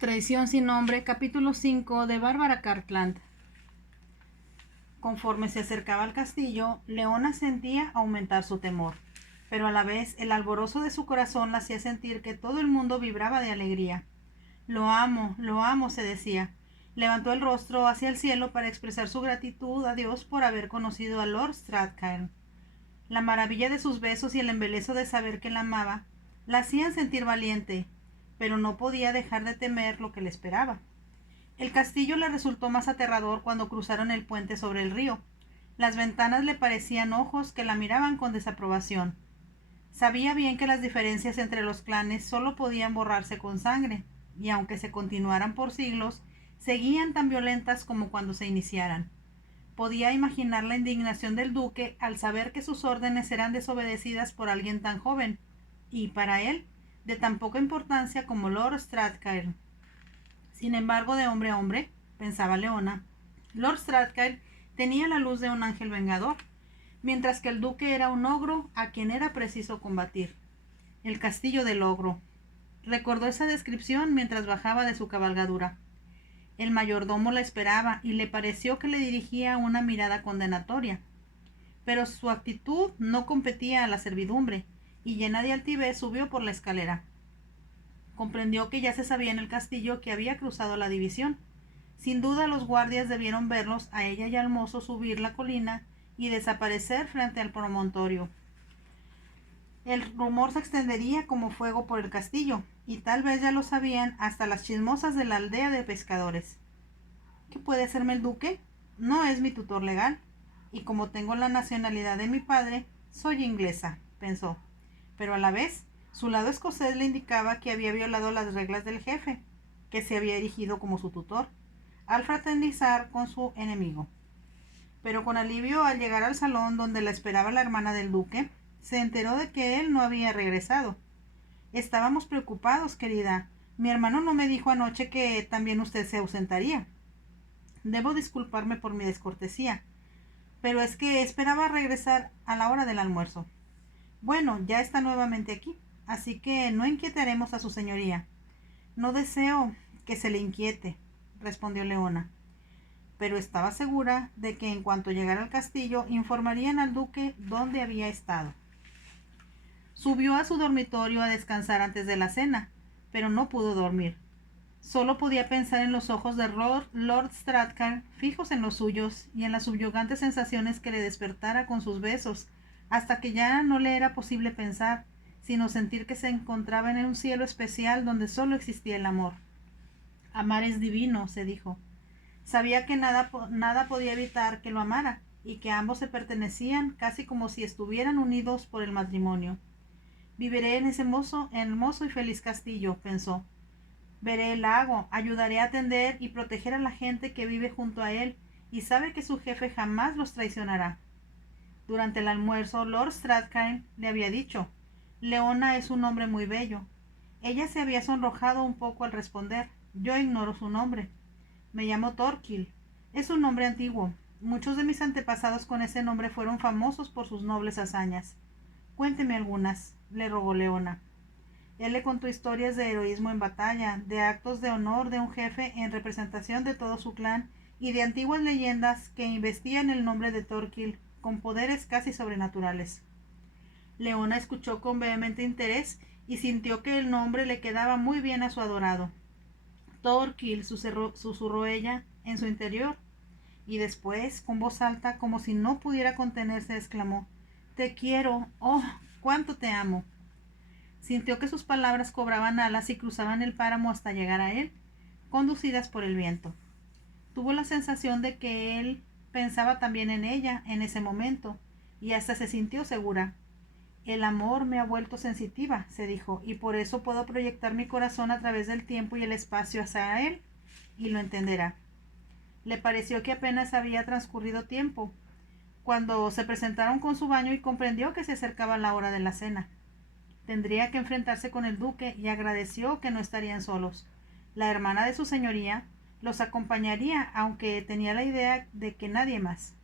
Traición sin nombre, capítulo 5 de Bárbara Cartland. Conforme se acercaba al castillo, Leona sentía aumentar su temor, pero a la vez el alborozo de su corazón la hacía sentir que todo el mundo vibraba de alegría. Lo amo, se decía. Levantó el rostro hacia el cielo para expresar su gratitud a Dios por haber conocido a Lord Strathcairn. La maravilla de sus besos y el embeleso de saber que la amaba la hacían sentir valiente, pero no podía dejar de temer lo que le esperaba. El castillo le resultó más aterrador cuando cruzaron el puente sobre el río. Las ventanas le parecían ojos que la miraban con desaprobación. Sabía bien que las diferencias entre los clanes solo podían borrarse con sangre, y aunque se continuaran por siglos, seguían tan violentas como cuando se iniciaran. Podía imaginar la indignación del duque al saber que sus órdenes eran desobedecidas por alguien tan joven, y para él, de tan poca importancia como Lord Strathcairn. Sin embargo, de hombre a hombre, pensaba Leona, Lord Strathcairn tenía la luz de un ángel vengador, mientras que el duque era un ogro a quien era preciso combatir. El castillo del ogro. Recordó esa descripción mientras bajaba de su cabalgadura. El mayordomo la esperaba y le pareció que le dirigía una mirada condenatoria. Pero su actitud no competía a la servidumbre, y llena de altivez subió por la escalera. Comprendió que ya se sabía en el castillo que había cruzado la división. Sin duda los guardias debieron verlos a ella y al mozo subir la colina y desaparecer frente al promontorio. El rumor se extendería como fuego por el castillo, y tal vez ya lo sabían hasta las chismosas de la aldea de pescadores. ¿Qué puede hacerme el duque? No es mi tutor legal, y como tengo la nacionalidad de mi padre, soy inglesa, pensó. Pero a la vez, su lado escocés le indicaba que había violado las reglas del jefe, que se había erigido como su tutor, al fraternizar con su enemigo. Pero con alivio, al llegar al salón donde la esperaba la hermana del duque, se enteró de que él no había regresado. Estábamos preocupados, querida. Mi hermano no me dijo anoche que también usted se ausentaría. Debo disculparme por mi descortesía, pero es que esperaba regresar a la hora del almuerzo. Bueno, ya está nuevamente aquí, así que no inquietaremos a su señoría. No deseo que se le inquiete, respondió Leona, pero estaba segura de que en cuanto llegara al castillo informarían al duque dónde había estado. Subió a su dormitorio a descansar antes de la cena, pero no pudo dormir. Solo podía pensar en los ojos de Lord Strathcairn fijos en los suyos y en las subyugantes sensaciones que le despertara con sus besos, hasta que ya no le era posible pensar, sino sentir que se encontraba en un cielo especial donde solo existía el amor. Amar es divino, se dijo. Sabía que nada podía evitar que lo amara, y que ambos se pertenecían casi como si estuvieran unidos por el matrimonio. Viviré en ese hermoso y feliz castillo, pensó. Veré el lago, ayudaré a atender y proteger a la gente que vive junto a él, y sabe que su jefe jamás los traicionará. Durante el almuerzo, Lord Strathcairn le había dicho: Leona es un hombre muy bello. Ella se había sonrojado un poco al responder: yo ignoro su nombre. Me llamo Thorkill. Es un nombre antiguo. Muchos de mis antepasados con ese nombre fueron famosos por sus nobles hazañas. Cuénteme algunas, le rogó Leona. Él le contó historias de heroísmo en batalla, de actos de honor de un jefe en representación de todo su clan y de antiguas leyendas que investían el nombre de Thorkill con poderes casi sobrenaturales. Leona escuchó con vehemente interés y sintió que el nombre le quedaba muy bien a su adorado. Thorkill, susurró ella en su interior, y después, con voz alta, como si no pudiera contenerse, exclamó: te quiero, oh, cuánto te amo. Sintió que sus palabras cobraban alas y cruzaban el páramo hasta llegar a él, conducidas por el viento. Tuvo la sensación de que él pensaba también en ella en ese momento, y hasta se sintió segura. El amor me ha vuelto sensitiva, se dijo, y por eso puedo proyectar mi corazón a través del tiempo y el espacio hacia él, y lo entenderá. Le pareció que apenas había transcurrido tiempo, cuando se presentaron con su baño, y comprendió que se acercaba la hora de la cena. Tendría que enfrentarse con el duque, y agradeció que no estarían solos. La hermana de su señoría los acompañaría, aunque tenía la idea de que nadie más.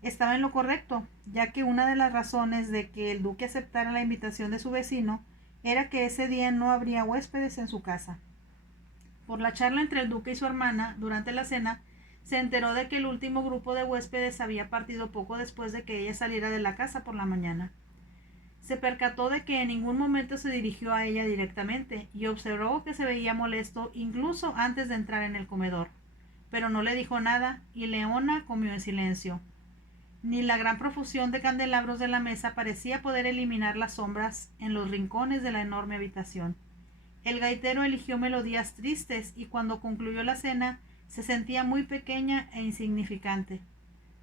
Estaba en lo correcto, ya que una de las razones de que el duque aceptara la invitación de su vecino era que ese día no habría huéspedes en su casa. Por la charla entre el duque y su hermana durante la cena, se enteró de que el último grupo de huéspedes había partido poco después de que ella saliera de la casa por la mañana. Se percató de que en ningún momento se dirigió a ella directamente y observó que se veía molesto incluso antes de entrar en el comedor, pero no le dijo nada y Leona comió en silencio. Ni la gran profusión de candelabros de la mesa parecía poder eliminar las sombras en los rincones de la enorme habitación. El gaitero eligió melodías tristes y cuando concluyó la cena se sentía muy pequeña e insignificante.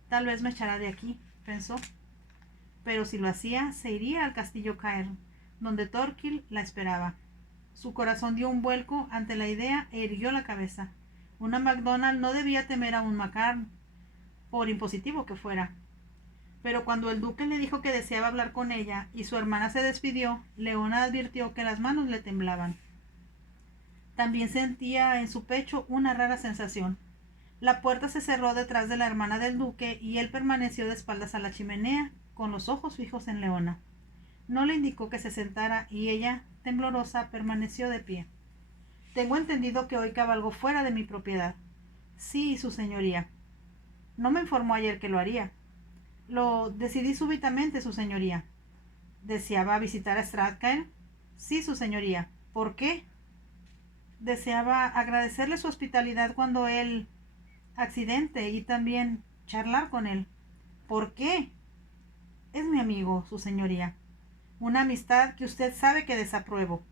Tal vez me echará de aquí, pensó. Pero si lo hacía, se iría al castillo Cairn, donde Thorkill la esperaba. Su corazón dio un vuelco ante la idea e irguió la cabeza. Una MacDonald no debía temer a un Macarn, por impositivo que fuera. Pero cuando el duque le dijo que deseaba hablar con ella y su hermana se despidió, Leona advirtió que las manos le temblaban. También sentía en su pecho una rara sensación. La puerta se cerró detrás de la hermana del duque y él permaneció de espaldas a la chimenea, con los ojos fijos en Leona. No le indicó que se sentara y ella, temblorosa, permaneció de pie. Tengo entendido que hoy cabalgó fuera de mi propiedad. Sí, su señoría. No me informó ayer que lo haría. Lo decidí súbitamente, su señoría. ¿Deseaba visitar a Strathclyde? Sí, su señoría. ¿Por qué? Deseaba agradecerle su hospitalidad cuando él... accidente y también charlar con él. ¿Por qué? Es mi amigo, su señoría. Una amistad que usted sabe que desapruebo.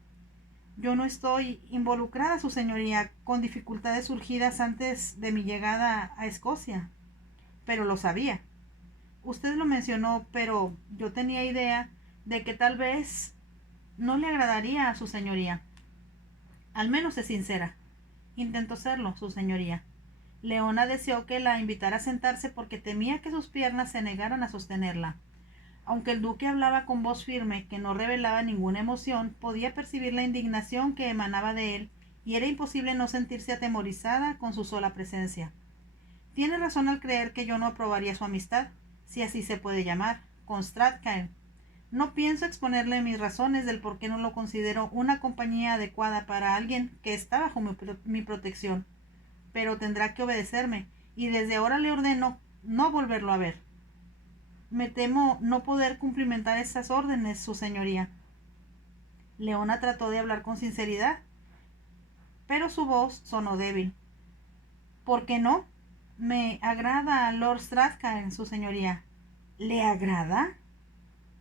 Yo no estoy involucrada, su señoría, con dificultades surgidas antes de mi llegada a Escocia. Pero lo sabía. Usted lo mencionó, pero yo tenía idea de que tal vez no le agradaría a su señoría. Al menos es sincera. Intento serlo, su señoría. Leona deseó que la invitara a sentarse porque temía que sus piernas se negaran a sostenerla. Aunque el duque hablaba con voz firme, que no revelaba ninguna emoción, podía percibir la indignación que emanaba de él, y era imposible no sentirse atemorizada con su sola presencia. Tiene razón al creer que yo no aprobaría su amistad, si así se puede llamar, con Strathclyde. No pienso exponerle mis razones del por qué no lo considero una compañía adecuada para alguien que está bajo mi protección, pero tendrá que obedecerme, y desde ahora le ordeno no volverlo a ver. Me temo no poder cumplimentar estas órdenes, su señoría. Leona trató de hablar con sinceridad, pero su voz sonó débil. ¿Por qué no? Me agrada Lord Strathclyde, su señoría. ¿Le agrada?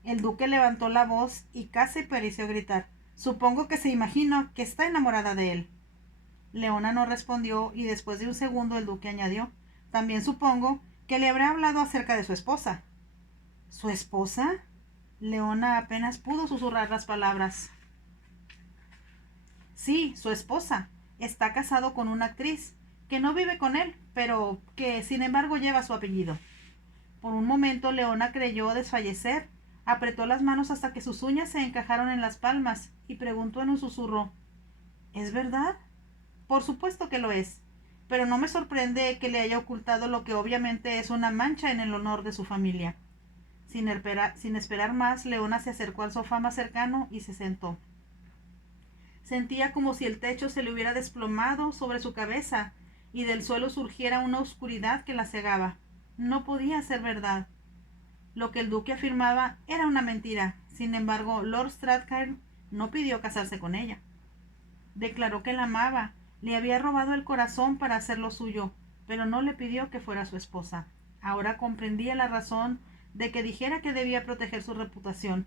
El duque levantó la voz y casi pareció gritar. Supongo que se imagina que está enamorada de él. Leona no respondió y después de un segundo el duque añadió. También supongo que le habrá hablado acerca de su esposa. ¿Su esposa? Leona apenas pudo susurrar las palabras. Sí, su esposa. Está casado con una actriz, que no vive con él, pero que sin embargo lleva su apellido. Por un momento Leona creyó desfallecer, apretó las manos hasta que sus uñas se encajaron en las palmas y preguntó en un susurro. ¿Es verdad? Por supuesto que lo es, pero no me sorprende que le haya ocultado lo que obviamente es una mancha en el honor de su familia. Sin esperar más, Leona se acercó al sofá más cercano y se sentó. Sentía como si el techo se le hubiera desplomado sobre su cabeza y del suelo surgiera una oscuridad que la cegaba. No podía ser verdad. Lo que el duque afirmaba era una mentira. Sin embargo, Lord Strathclyde no pidió casarse con ella. Declaró que la amaba, le había robado el corazón para hacerlo suyo, pero no le pidió que fuera su esposa. Ahora comprendía la razón de que dijera que debía proteger su reputación.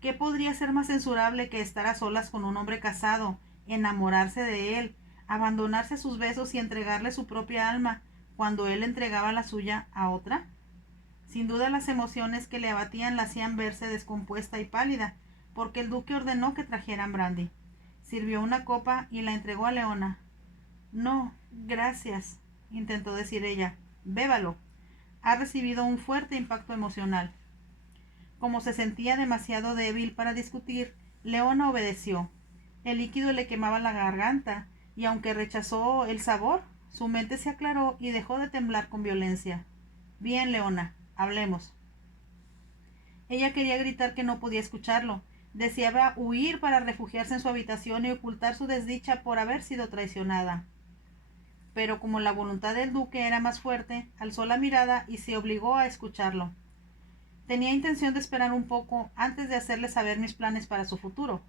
¿Qué podría ser más censurable que estar a solas con un hombre casado, enamorarse de él, abandonarse a sus besos y entregarle su propia alma cuando él entregaba la suya a otra? Sin duda las emociones que le abatían la hacían verse descompuesta y pálida, porque el duque ordenó que trajeran brandy. Sirvió una copa y la entregó a Leona. No, gracias, intentó decir ella. Bébalo. Ha recibido un fuerte impacto emocional. Como se sentía demasiado débil para discutir, Leona obedeció. El líquido le quemaba la garganta, y aunque rechazó el sabor, su mente se aclaró y dejó de temblar con violencia. Bien, Leona, hablemos. Ella quería gritar que no podía escucharlo, Deseaba huir para refugiarse en su habitación y ocultar su desdicha por haber sido traicionada. Pero como la voluntad del duque era más fuerte, alzó la mirada y se obligó a escucharlo. Tenía intención de esperar un poco antes de hacerle saber mis planes para su futuro.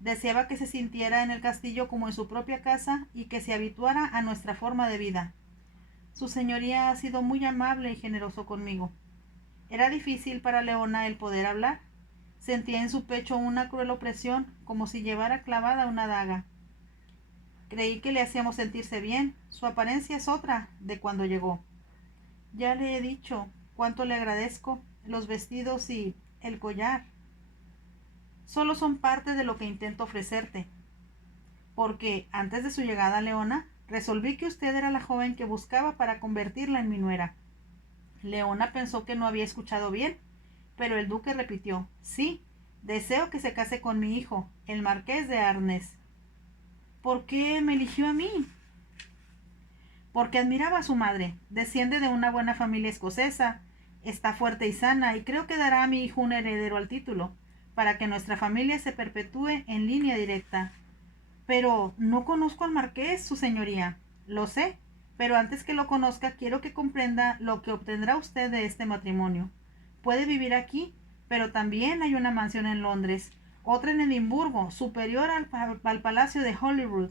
Deseaba que se sintiera en el castillo como en su propia casa y que se habituara a nuestra forma de vida. Su señoría ha sido muy amable y generoso conmigo. Era difícil para Leona el poder hablar. Sentía en su pecho una cruel opresión, como si llevara clavada una daga. Creí que le hacíamos sentirse bien. Su apariencia es otra de cuando llegó. Ya le he dicho cuánto le agradezco. Los vestidos y el collar solo son parte de lo que intento ofrecerte. Porque antes de su llegada, Leona, resolví que usted era la joven que buscaba para convertirla en mi nuera. Leona pensó que no había escuchado bien, pero el duque repitió: sí, deseo que se case con mi hijo, el marqués de Arnes. ¿Por qué me eligió a mí? Porque admiraba a su madre. Desciende de una buena familia escocesa, está fuerte y sana, y creo que dará a mi hijo un heredero al título, para que nuestra familia se perpetúe en línea directa. Pero no conozco al marqués, su señoría. Lo sé, pero antes que lo conozca quiero que comprenda lo que obtendrá usted de este matrimonio. Puede vivir aquí, pero también hay una mansión en Londres, otra en Edimburgo, superior al palacio de Holyrood,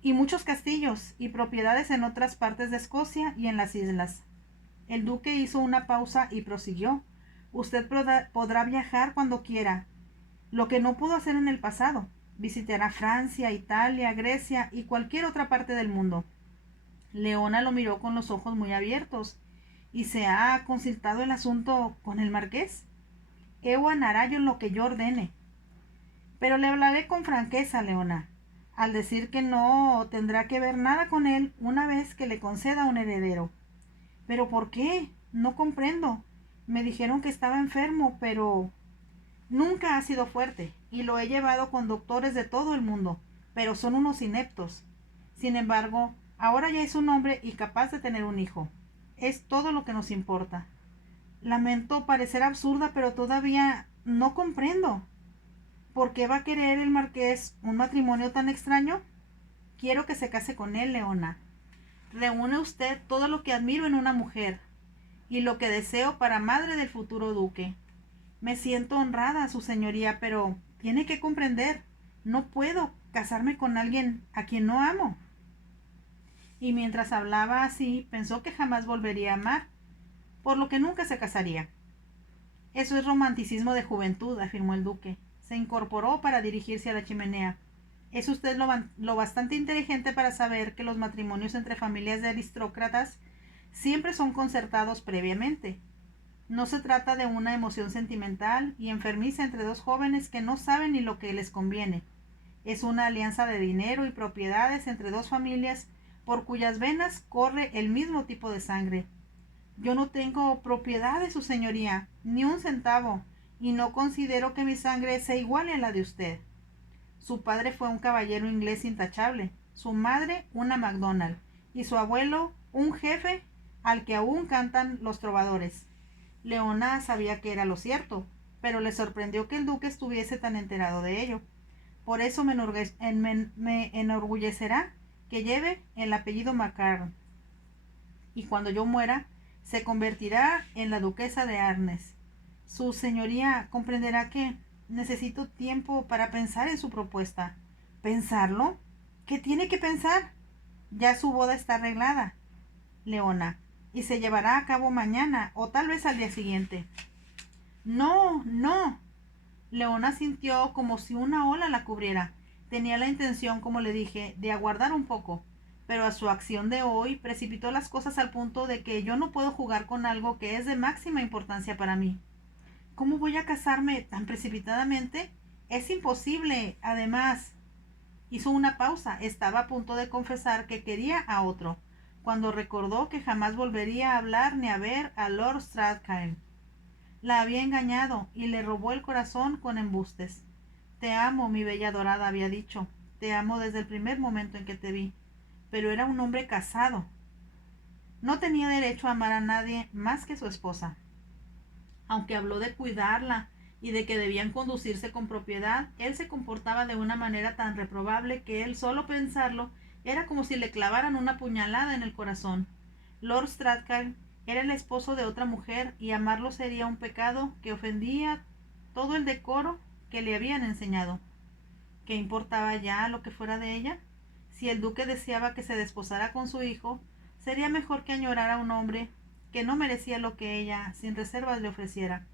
y muchos castillos y propiedades en otras partes de Escocia y en las islas. El duque hizo una pausa y prosiguió: usted podrá viajar cuando quiera, lo que no pudo hacer en el pasado. Visitará Francia, Italia, Grecia y cualquier otra parte del mundo. Leona lo miró con los ojos muy abiertos. ¿Y se ha consultado el asunto con el marqués? Ewan hará yo lo que yo ordene. Pero le hablaré con franqueza, Leona, al decir que no tendrá que ver nada con él una vez que le conceda un heredero. ¿Pero por qué? No comprendo. Me dijeron que estaba enfermo, pero nunca ha sido fuerte, y lo he llevado con doctores de todo el mundo, pero son unos ineptos. Sin embargo, ahora ya es un hombre y capaz de tener un hijo. Es todo lo que nos importa. Lamento parecer absurda, pero todavía no comprendo. ¿Por qué va a querer el marqués un matrimonio tan extraño? Quiero que se case con él, Leona. Reúne usted todo lo que admiro en una mujer y lo que deseo para madre del futuro duque. Me siento honrada, su señoría, pero tiene que comprender, no puedo casarme con alguien a quien no amo. Y mientras hablaba así, pensó que jamás volvería a amar, por lo que nunca se casaría. Eso es romanticismo de juventud, afirmó el duque. Se incorporó para dirigirse a la chimenea. Es usted lo bastante inteligente para saber que los matrimonios entre familias de aristócratas siempre son concertados previamente. No se trata de una emoción sentimental y enfermiza entre dos jóvenes que no saben ni lo que les conviene. Es una alianza de dinero y propiedades entre dos familias por cuyas venas corre el mismo tipo de sangre. Yo no tengo propiedades, su señoría, ni un centavo, y no considero que mi sangre sea igual a la de usted. Su padre fue un caballero inglés intachable, su madre una MacDonald, y su abuelo un jefe al que aún cantan los trovadores. Leona sabía que era lo cierto, pero le sorprendió que el duque estuviese tan enterado de ello. Por eso me enorgullecerá que lleve el apellido Macaron, y cuando yo muera, se convertirá en la duquesa de Arnes. Su señoría comprenderá que necesito tiempo para pensar en su propuesta. ¿Pensarlo? ¿Qué tiene que pensar? Ya su boda está arreglada, Leona, y se llevará a cabo mañana o tal vez al día siguiente. No, no. Leona sintió como si una ola la cubriera. Tenía la intención, como le dije, de aguardar un poco, pero a su acción de hoy precipitó las cosas al punto de que yo no puedo jugar con algo que es de máxima importancia para mí. ¿Cómo voy a casarme tan precipitadamente? Es imposible. Además, hizo una pausa. Estaba a punto de confesar que quería a otro, cuando recordó que jamás volvería a hablar ni a ver a Lord Strathclyde. La había engañado y le robó el corazón con embustes. Te amo, mi bella adorada, había dicho. Te amo desde el primer momento en que te vi. Pero era un hombre casado. No tenía derecho a amar a nadie más que su esposa. Aunque habló de cuidarla y de que debían conducirse con propiedad, él se comportaba de una manera tan reprobable que él solo pensarlo era como si le clavaran una puñalada en el corazón. Lord Strathclyde era el esposo de otra mujer y amarlo sería un pecado que ofendía todo el decoro que le habían enseñado. ¿Qué importaba ya lo que fuera de ella? Si el duque deseaba que se desposara con su hijo, sería mejor que añorara a un hombre que no merecía lo que ella sin reservas le ofreciera.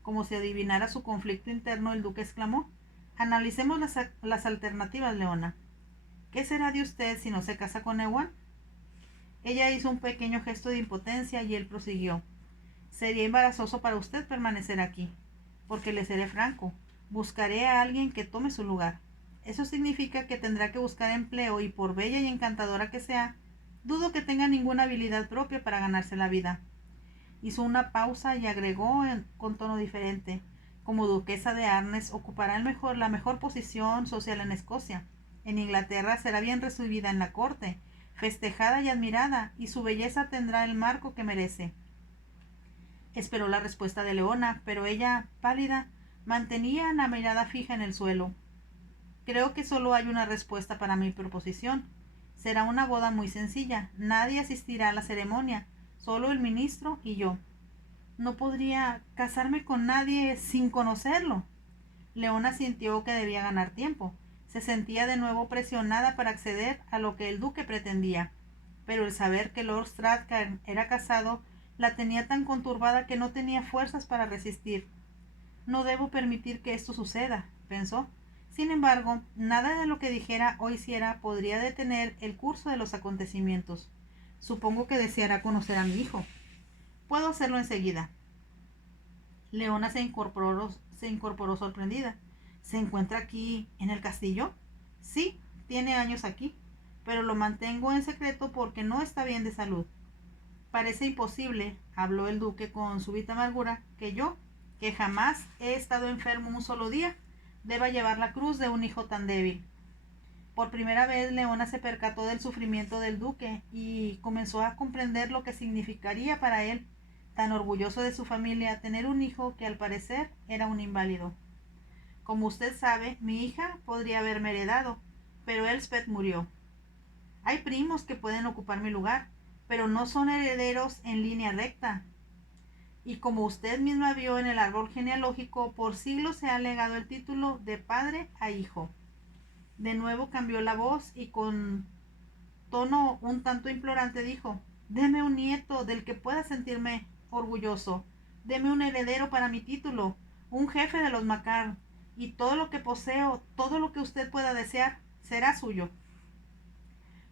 Como si adivinara su conflicto interno, el duque exclamó: analicemos las alternativas, Leona. ¿Qué será de usted si no se casa con Ewan? Ella hizo un pequeño gesto de impotencia y él prosiguió: sería embarazoso para usted permanecer aquí, porque le seré franco, buscaré a alguien que tome su lugar. Eso significa que tendrá que buscar empleo y por bella y encantadora que sea, dudo que tenga ninguna habilidad propia para ganarse la vida. Hizo una pausa y agregó con tono diferente: como duquesa de Arnes ocupará la mejor posición social en Escocia. En Inglaterra será bien recibida en la corte, festejada y admirada, y su belleza tendrá el marco que merece. Esperó la respuesta de Leona, pero ella, pálida, mantenía la mirada fija en el suelo. Creo que solo hay una respuesta para mi proposición. Será una boda muy sencilla. Nadie asistirá a la ceremonia, solo el ministro y yo. No podría casarme con nadie sin conocerlo. Leona sintió que debía ganar tiempo. Se sentía de nuevo presionada para acceder a lo que el duque pretendía, pero el saber que Lord Strathclyde era casado la tenía tan conturbada que no tenía fuerzas para resistir. No debo permitir que esto suceda, pensó. Sin embargo, nada de lo que dijera o hiciera podría detener el curso de los acontecimientos. Supongo que deseará conocer a mi hijo. Puedo hacerlo enseguida. Leona se incorporó sorprendida. ¿Se encuentra aquí en el castillo? Sí, tiene años aquí, pero lo mantengo en secreto porque no está bien de salud. Parece imposible, habló el duque con súbita amargura, que yo, que jamás he estado enfermo un solo día, deba llevar la cruz de un hijo tan débil. Por primera vez Leona se percató del sufrimiento del duque y comenzó a comprender lo que significaría para él, tan orgulloso de su familia, tener un hijo que al parecer era un inválido. Como usted sabe, mi hija podría haberme heredado, pero Elspeth murió. Hay primos que pueden ocupar mi lugar, pero no son herederos en línea recta. Y como usted misma vio en el árbol genealógico, por siglos se ha legado el título de padre a hijo. De nuevo cambió la voz y con tono un tanto implorante dijo: deme un nieto del que pueda sentirme orgulloso. Deme un heredero para mi título, un jefe de los Macar, y todo lo que poseo, todo lo que usted pueda desear, será suyo.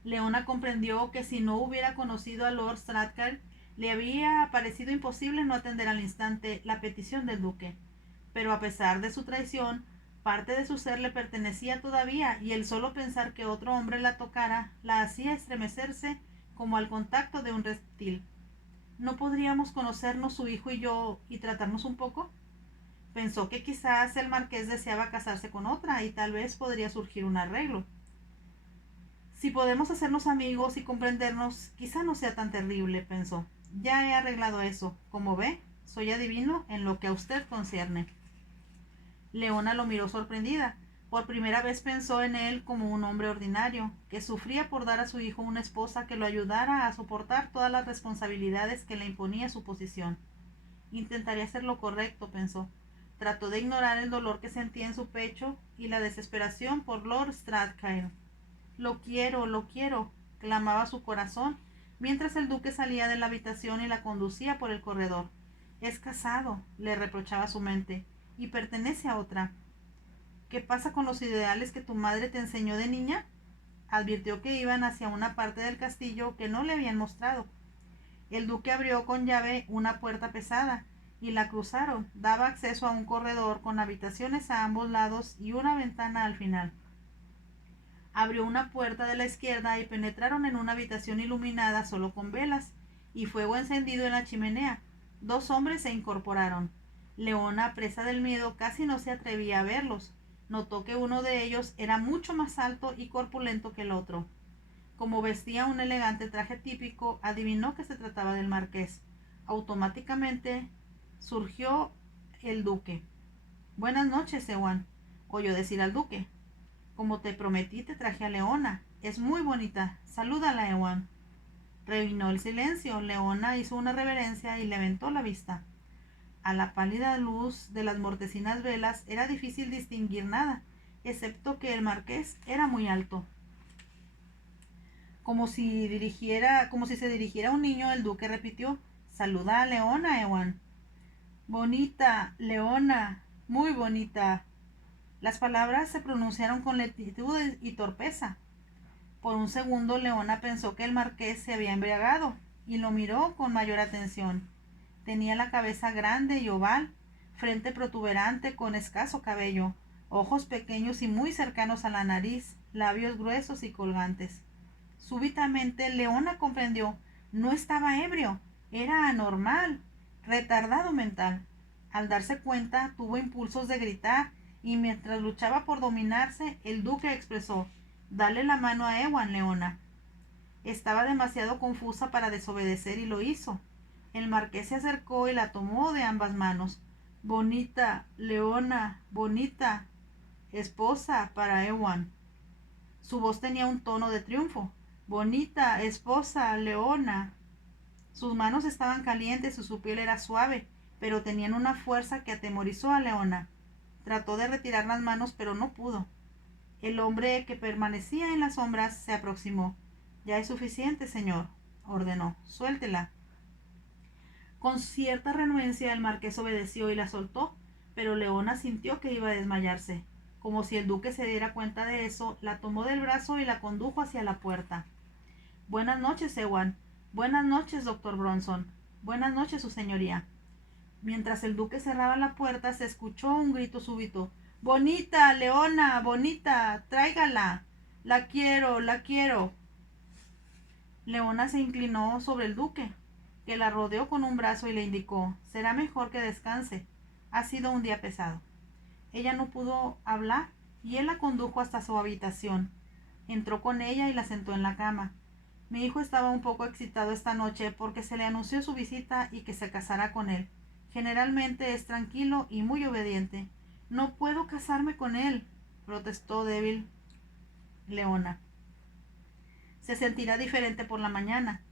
Leona comprendió que si no hubiera conocido a Lord Strathclyde, le había parecido imposible no atender al instante la petición del duque. Pero a pesar de su traición, parte de su ser le pertenecía todavía, y el solo pensar que otro hombre la tocara la hacía estremecerse como al contacto de un reptil. ¿No podríamos conocernos su hijo y yo y tratarnos un poco? Pensó que quizás el marqués deseaba casarse con otra y tal vez podría surgir un arreglo. Si podemos hacernos amigos y comprendernos, quizá no sea tan terrible, pensó. Ya he arreglado eso. Como ve, soy adivino en lo que a usted concierne. Leona lo miró sorprendida. Por primera vez pensó en él como un hombre ordinario, que sufría por dar a su hijo una esposa que lo ayudara a soportar todas las responsabilidades que le imponía su posición. Intentaré hacer lo correcto, pensó. Trató de ignorar el dolor que sentía en su pecho y la desesperación por Lord Strathclyde. Lo quiero, clamaba su corazón, mientras el duque salía de la habitación y la conducía por el corredor. Es casado, le reprochaba su mente, y pertenece a otra. ¿Qué pasa con los ideales que tu madre te enseñó de niña? Advirtió que iban hacia una parte del castillo que no le habían mostrado. El duque abrió con llave una puerta pesada, y la cruzaron. Daba acceso a un corredor con habitaciones a ambos lados y una ventana al final. Abrió una puerta de la izquierda y penetraron en una habitación iluminada solo con velas y fuego encendido en la chimenea. Dos hombres se incorporaron. Leona, presa del miedo, casi no se atrevía a verlos. Notó que uno de ellos era mucho más alto y corpulento que el otro. Como vestía un elegante traje típico, adivinó que se trataba del marqués. Automáticamente surgió el duque. Buenas noches, Ewan, oyó decir al duque. Como te prometí, te traje a Leona. Es muy bonita. Salúdala, Ewan. Reinó el silencio. Leona hizo una reverencia y levantó la vista. A la pálida luz de las mortecinas velas era difícil distinguir nada, excepto que el marqués era muy alto. Como si se dirigiera a un niño, el duque repitió: Saluda a Leona, Ewan. Bonita, Leona, muy bonita. Las palabras se pronunciaron con lentitud y torpeza. Por un segundo Leona pensó que el marqués se había embriagado y lo miró con mayor atención. Tenía la cabeza grande y oval, frente protuberante con escaso cabello, ojos pequeños y muy cercanos a la nariz, labios gruesos y colgantes. Súbitamente Leona comprendió: no estaba ebrio, era anormal, retardado mental. Al darse cuenta, tuvo impulsos de gritar, y mientras luchaba por dominarse, el duque expresó: Dale la mano a Ewan, Leona. Estaba demasiado confusa para desobedecer y lo hizo. El marqués se acercó y la tomó de ambas manos. Bonita, Leona, bonita, esposa para Ewan. Su voz tenía un tono de triunfo. Bonita, esposa, Leona. Sus manos estaban calientes y su piel era suave, pero tenían una fuerza que atemorizó a Leona. Trató de retirar las manos, pero no pudo. El hombre, que permanecía en las sombras, se aproximó. Ya es suficiente, señor, ordenó. Suéltela. Con cierta renuencia el marqués obedeció y la soltó, pero Leona sintió que iba a desmayarse. Como si el duque se diera cuenta de eso, la tomó del brazo y la condujo hacia la puerta. Buenas noches, Ewan. Buenas noches, doctor Bronson. Buenas noches, su señoría. Mientras el duque cerraba la puerta, se escuchó un grito súbito. Bonita, Leona, bonita, tráigala. La quiero, la quiero. Leona se inclinó sobre el duque, que la rodeó con un brazo y le indicó: será mejor que descanse. Ha sido un día pesado. Ella no pudo hablar y él la condujo hasta su habitación. Entró con ella y la sentó en la cama. Mi hijo estaba un poco excitado esta noche porque se le anunció su visita y que se casará con él. Generalmente es tranquilo y muy obediente. No puedo casarme con él, protestó débil Leona. Se sentirá diferente por la mañana.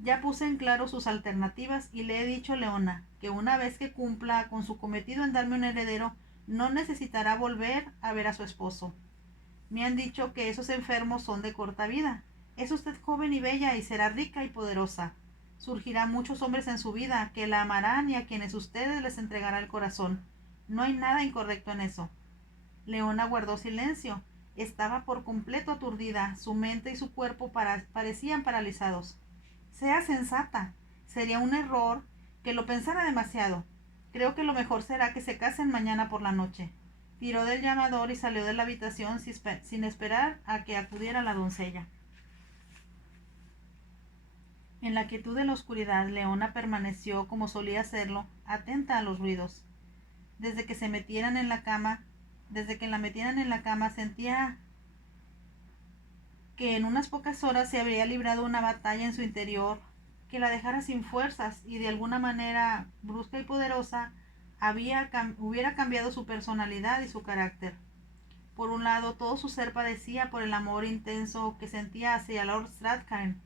Ya puse en claro sus alternativas y le he dicho a Leona que una vez que cumpla con su cometido en darme un heredero, no necesitará volver a ver a su esposo. Me han dicho que esos enfermos son de corta vida. Es usted joven y bella y será rica y poderosa. Surgirán muchos hombres en su vida que la amarán y a quienes ustedes les entregará el corazón. No hay nada incorrecto en eso. Leona guardó silencio. Estaba por completo aturdida. Su mente y su cuerpo parecían paralizados. Sea sensata. Sería un error que lo pensara demasiado. Creo que lo mejor será que se casen mañana por la noche. Tiró del llamador y salió de la habitación sin esperar a que acudiera la doncella. En la quietud de la oscuridad, Leona permaneció, como solía hacerlo, atenta a los ruidos. Desde que la metieran en la cama, sentía que en unas pocas horas se habría librado una batalla en su interior que la dejara sin fuerzas y de alguna manera brusca y poderosa hubiera cambiado su personalidad y su carácter. Por un lado, todo su ser padecía por el amor intenso que sentía hacia Lord Strathclyde.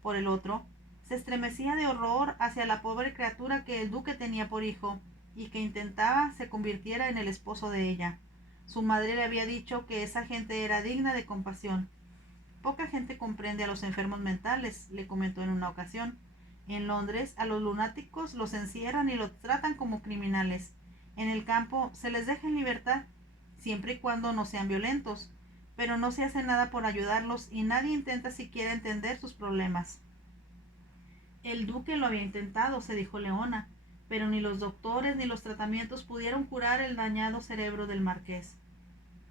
Por el otro, se estremecía de horror hacia la pobre criatura que el duque tenía por hijo y que intentaba se convirtiera en el esposo de ella. Su madre le había dicho que esa gente era digna de compasión. Poca gente comprende a los enfermos mentales, le comentó en una ocasión. En Londres a los lunáticos los encierran y los tratan como criminales. En el campo se les deja en libertad, siempre y cuando no sean violentos, pero no se hace nada por ayudarlos y nadie intenta siquiera entender sus problemas. El duque lo había intentado, se dijo Leona, pero ni los doctores ni los tratamientos pudieron curar el dañado cerebro del marqués.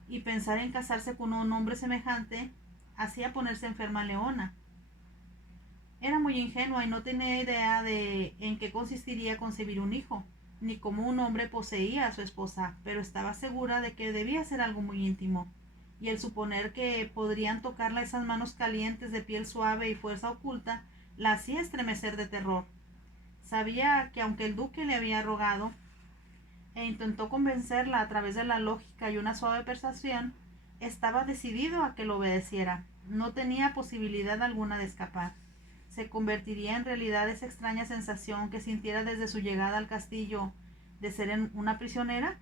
Y pensar en casarse con un hombre semejante hacía ponerse enferma a Leona. Era muy ingenua y no tenía idea de en qué consistiría concebir un hijo, ni cómo un hombre poseía a su esposa, pero estaba segura de que debía ser algo muy íntimo, y el suponer que podrían tocarla esas manos calientes de piel suave y fuerza oculta la hacía estremecer de terror. Sabía que aunque el duque le había rogado, e intentó convencerla a través de la lógica y una suave persuasión, estaba decidido a que lo obedeciera. No tenía posibilidad alguna de escapar. ¿Se convertiría en realidad esa extraña sensación que sintiera desde su llegada al castillo de ser una prisionera?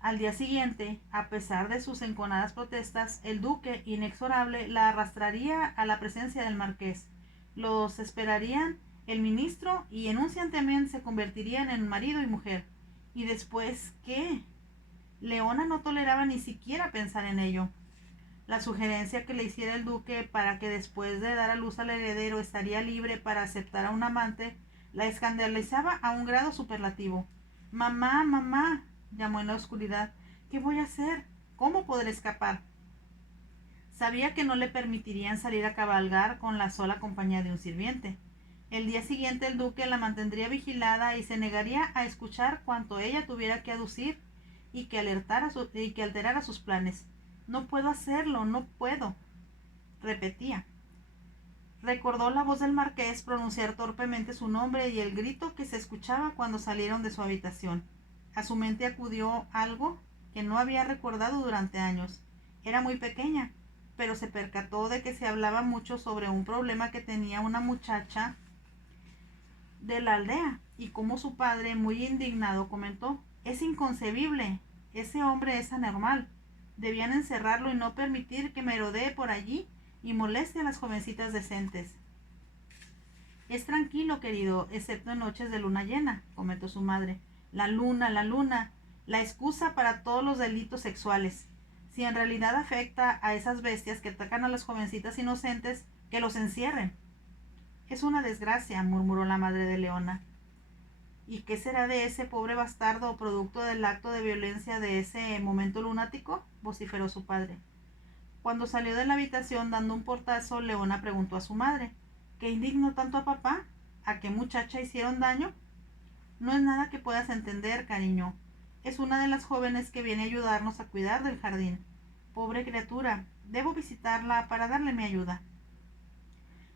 Al día siguiente, a pesar de sus enconadas protestas, el duque, inexorable, la arrastraría a la presencia del marqués. Los esperarían el ministro y en un santiamén se convertirían en marido y mujer. ¿Y después qué? Leona no toleraba ni siquiera pensar en ello. La sugerencia que le hiciera el duque para que después de dar a luz al heredero estaría libre para aceptar a un amante, la escandalizaba a un grado superlativo. Mamá, mamá, llamó en la oscuridad, ¿qué voy a hacer? ¿Cómo podré escapar? Sabía que no le permitirían salir a cabalgar con la sola compañía de un sirviente. El día siguiente el duque la mantendría vigilada y se negaría a escuchar cuanto ella tuviera que aducir y que alterara sus planes. No puedo hacerlo, no puedo, repetía. Recordó la voz del marqués pronunciar torpemente su nombre y el grito que se escuchaba cuando salieron de su habitación. A su mente acudió algo que no había recordado durante años. Era muy pequeña, pero se percató de que se hablaba mucho sobre un problema que tenía una muchacha de la aldea, y como su padre, muy indignado, comentó: «Es inconcebible, ese hombre es anormal. Debían encerrarlo y no permitir que merodee por allí y moleste a las jovencitas decentes». «Es tranquilo, querido, excepto en noches de luna llena», comentó su madre. La luna, la excusa para todos los delitos sexuales. Si en realidad afecta a esas bestias que atacan a las jovencitas inocentes, que los encierren». «Es una desgracia», murmuró la madre de Leona. «¿Y qué será de ese pobre bastardo producto del acto de violencia de ese momento lunático?», vociferó su padre. Cuando salió de la habitación dando un portazo, Leona preguntó a su madre: «¿Qué indignó tanto a papá? ¿A qué muchacha hicieron daño?». «No es nada que puedas entender, cariño. Es una de las jóvenes que viene a ayudarnos a cuidar del jardín. Pobre criatura, debo visitarla para darle mi ayuda».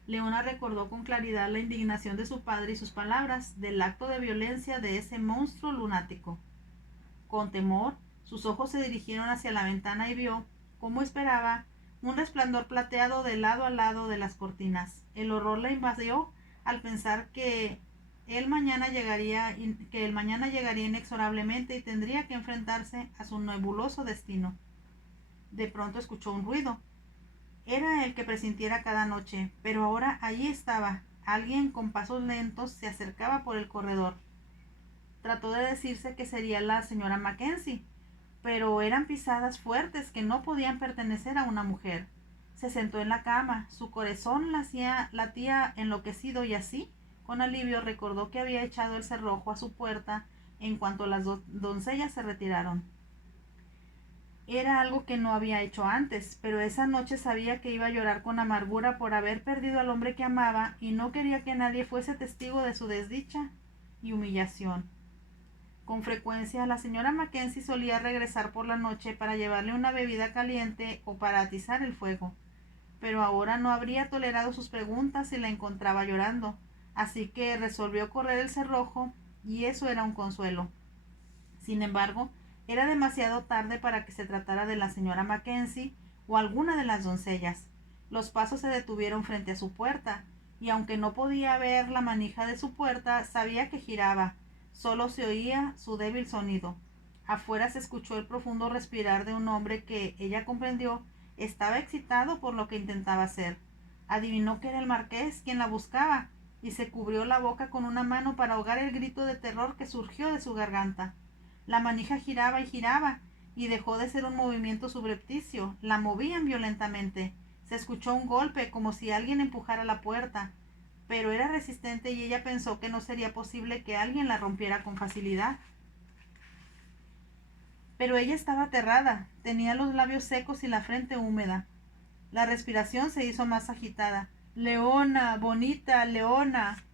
Leona recordó con claridad la indignación de su padre y sus palabras del acto de violencia de ese monstruo lunático. Con temor, sus ojos se dirigieron hacia la ventana y vio, como esperaba, un resplandor plateado de lado a lado de las cortinas. El horror la invadió al pensar que el mañana llegaría inexorablemente y tendría que enfrentarse a su nebuloso destino. De pronto escuchó un ruido. Era el que presintiera cada noche, pero ahora allí estaba. Alguien con pasos lentos se acercaba por el corredor. Trató de decirse que sería la señora Mackenzie, pero eran pisadas fuertes que no podían pertenecer a una mujer. Se sentó en la cama, su corazón latía enloquecido y así, con alivio, recordó que había echado el cerrojo a su puerta en cuanto las doncellas se retiraron. Era algo que no había hecho antes, pero esa noche sabía que iba a llorar con amargura por haber perdido al hombre que amaba y no quería que nadie fuese testigo de su desdicha y humillación. Con frecuencia la señora Mackenzie solía regresar por la noche para llevarle una bebida caliente o para atizar el fuego, pero ahora no habría tolerado sus preguntas si la encontraba llorando, así que resolvió correr el cerrojo y eso era un consuelo. Sin embargo, era demasiado tarde para que se tratara de la señora Mackenzie o alguna de las doncellas. Los pasos se detuvieron frente a su puerta, y aunque no podía ver la manija de su puerta, sabía que giraba. Solo se oía su débil sonido. Afuera se escuchó el profundo respirar de un hombre que, ella comprendió, estaba excitado por lo que intentaba hacer. Adivinó que era el marqués quien la buscaba, y se cubrió la boca con una mano para ahogar el grito de terror que surgió de su garganta. La manija giraba y dejó de ser un movimiento subrepticio. La movían violentamente. Se escuchó un golpe, como si alguien empujara la puerta, pero era resistente y ella pensó que no sería posible que alguien la rompiera con facilidad. Pero ella estaba aterrada, tenía los labios secos y la frente húmeda. La respiración se hizo más agitada. «Leona, bonita, Leona».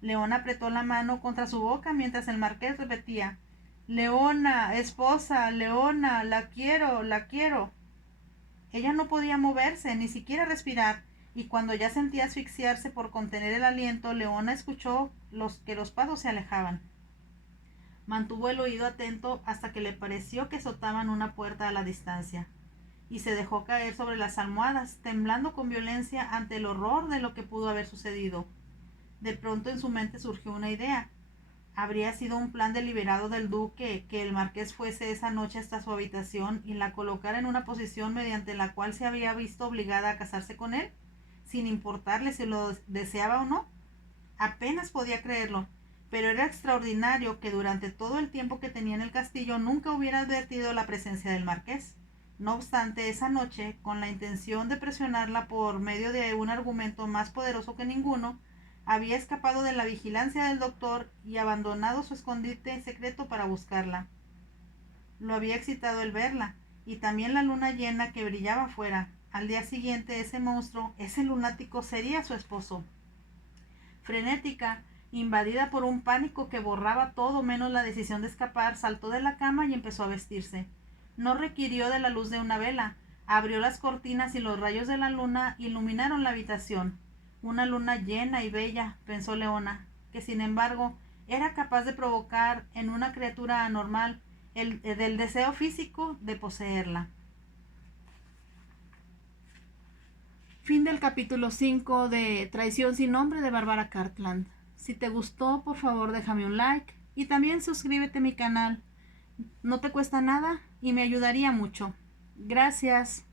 Leona apretó la mano contra su boca mientras el marqués repetía: «Leona, esposa, Leona, la quiero, la quiero». Ella no podía moverse, ni siquiera respirar, y cuando ya sentía asfixiarse por contener el aliento, Leona escuchó que los pasos se alejaban. Mantuvo el oído atento hasta que le pareció que azotaban una puerta a la distancia, y se dejó caer sobre las almohadas, temblando con violencia ante el horror de lo que pudo haber sucedido. De pronto en su mente surgió una idea. Habría sido un plan deliberado del duque que el marqués fuese esa noche hasta su habitación y la colocara en una posición mediante la cual se había visto obligada a casarse con él, sin importarle si lo deseaba o no. Apenas podía creerlo, pero era extraordinario que durante todo el tiempo que tenía en el castillo nunca hubiera advertido la presencia del marqués. No obstante, esa noche, con la intención de presionarla por medio de un argumento más poderoso que ninguno, había escapado de la vigilancia del doctor y abandonado su escondite secreto para buscarla. Lo había excitado el verla, y también la luna llena que brillaba afuera. Al día siguiente ese monstruo, ese lunático, sería su esposo. Frenética, invadida por un pánico que borraba todo menos la decisión de escapar, saltó de la cama y empezó a vestirse. No requirió de la luz de una vela. Abrió las cortinas y los rayos de la luna iluminaron la habitación. Una luna llena y bella, pensó Leona, que sin embargo era capaz de provocar en una criatura anormal del deseo físico de poseerla. Fin del capítulo 5 de Traición sin nombre de Bárbara Cartland. Si te gustó, por favor déjame un like y también suscríbete a mi canal. No te cuesta nada y me ayudaría mucho. Gracias.